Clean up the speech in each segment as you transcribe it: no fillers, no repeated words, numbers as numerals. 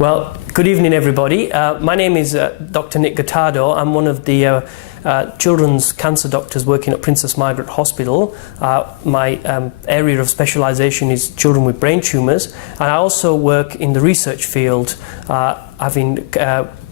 Well, good evening, everybody. My name is Dr. Nick Gottardo. I'm one of the children's cancer doctors working at Princess Margaret Hospital. My area of specialisation is children with brain tumours, and I also work in the research field, having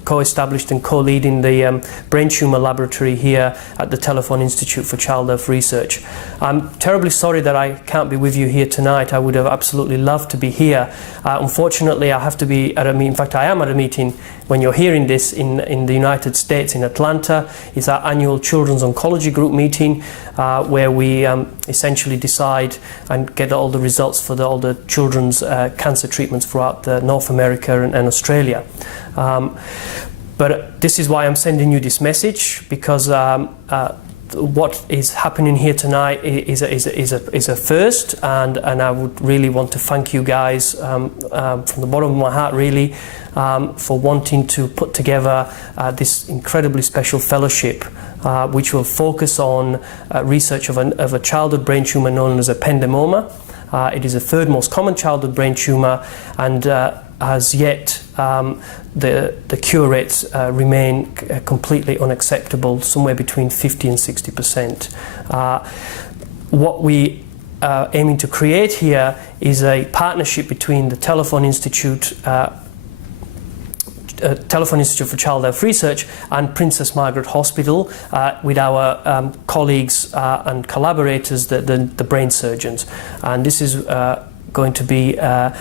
co-established and co-leading the brain tumour laboratory here at the Telethon Institute for Child Health Research. I'm terribly sorry that I can't be with you here tonight. I would have absolutely loved to be here. Unfortunately, I have to be at a meeting. In fact, I am at a meeting when you're hearing this in the United States, in Atlanta. It's our annual Children's Oncology Group meeting where we essentially decide and get all the results for all the children's cancer treatments throughout North America and Australia. But this is why I'm sending you this message, because what is happening here tonight is a first, and I would really want to thank you guys from the bottom of my heart, really, for wanting to put together this incredibly special fellowship, which will focus on research of a childhood brain tumour known as ependymoma. It is the third most common childhood brain tumour, and as yet the cure rates remain completely unacceptable, somewhere between 50 and 60%. What we are aiming to create here is a partnership between the Telethon Institute for Child Health Research and Princess Margaret Hospital, with our colleagues and collaborators, the brain surgeons. And this is going to be a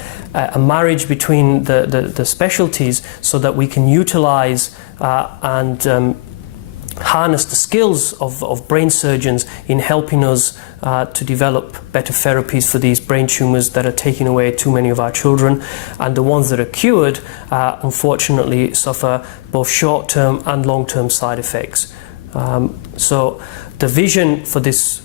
marriage between the specialties, so that we can utilize and harness the skills of brain surgeons in helping us to develop better therapies for these brain tumours that are taking away too many of our children, and the ones that are cured unfortunately suffer both short-term and long-term side effects. So the vision for this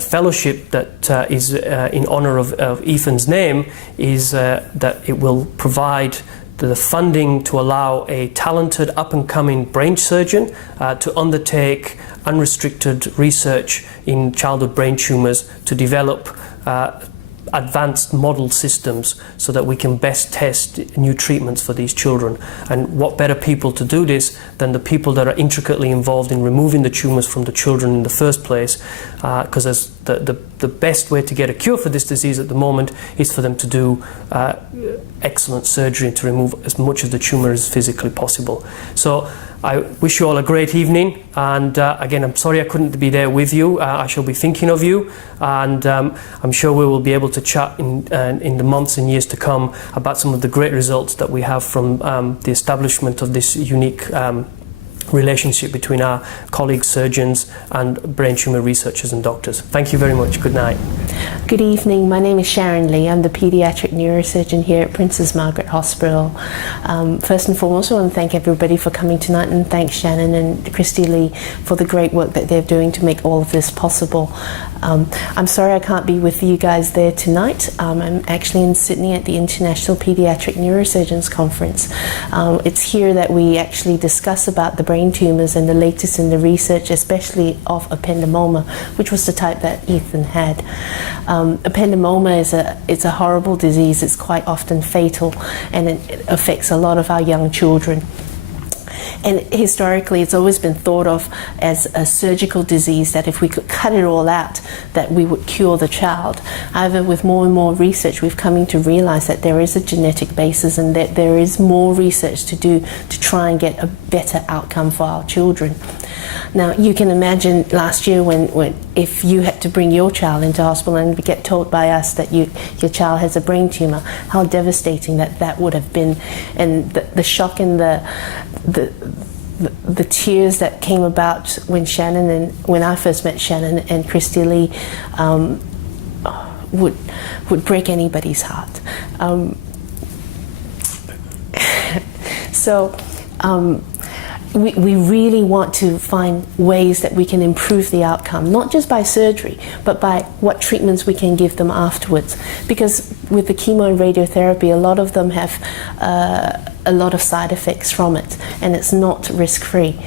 fellowship that is in honour of Ethan's name is that it will provide the funding to allow a talented up-and-coming brain surgeon to undertake unrestricted research in childhood brain tumours to develop advanced model systems, so that we can best test new treatments for these children. And what better people to do this than the people that are intricately involved in removing the tumours from the children in the first place, because as the best way to get a cure for this disease at the moment is for them to do excellent surgery to remove as much of the tumour as physically possible. So I wish you all a great evening, and again, I'm sorry I couldn't be there with you. I shall be thinking of you, and I'm sure we will be able to chat in the months and years to come about some of the great results that we have from the establishment of this unique relationship between our colleagues, surgeons, and brain tumour researchers and doctors. Thank you very much. Good night. Good evening. My name is Sharon Lee. I'm the paediatric neurosurgeon here at Princess Margaret Hospital. First and foremost, I want to thank everybody for coming tonight, and thank Shannon and Christy Lee for the great work that they're doing to make all of this possible. I'm sorry I can't be with you guys there tonight. I'm actually in Sydney at the International Paediatric Neurosurgeons Conference. It's here that we actually discuss about the brain tumours and the latest in the research, especially of ependymoma, which was the type that Ethan had. Ependymoma is a horrible disease. It's quite often fatal, and it affects a lot of our young children. And historically, it's always been thought of as a surgical disease, that if we could cut it all out, that we would cure the child. However, with more and more research, we've coming to realize that there is a genetic basis, and that there is more research to do to try and get a better outcome for our children. Now, you can imagine last year when if you had to bring your child into hospital and get told by us that your child has a brain tumor, how devastating that would have been, and the shock and the tears that came about when I first met Shannon and Christy Lee would break anybody's heart. We really want to find ways that we can improve the outcome, not just by surgery, but by what treatments we can give them afterwards. Because with the chemo and radiotherapy, a lot of them have a lot of side effects from it, and it's not risk-free.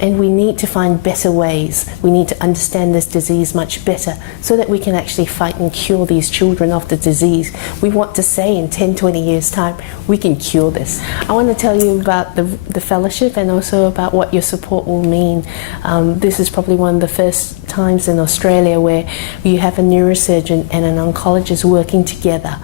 And we need to find better ways. We need to understand this disease much better so that we can actually fight and cure these children of the disease. We want to say in 10, 20 years' time, we can cure this. I want to tell you about the fellowship and also about what your support will mean. This is probably one of the first times in Australia where you have a neurosurgeon and an oncologist working together.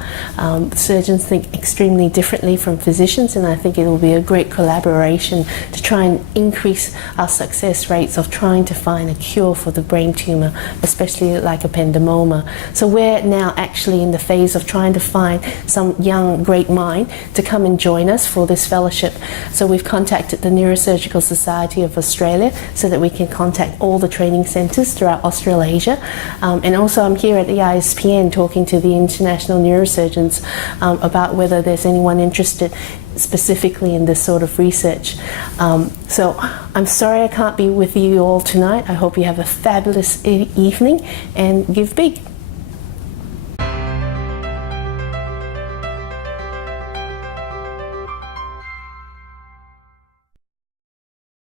Surgeons think extremely differently from physicians, and I think it will be a great collaboration to try and increase our success rates of trying to find a cure for the brain tumour, especially like ependymoma. So we're now actually in the phase of trying to find some young great mind to come and join us for this fellowship. So we've contacted the Neurosurgical Society of Australia so that we can contact all the training centres throughout Australasia. And also I'm here at the ISPN talking to the international neurosurgeons about whether there's anyone interested specifically in this sort of research. So I'm sorry I can't be with you all tonight. I hope you have a fabulous evening and give big.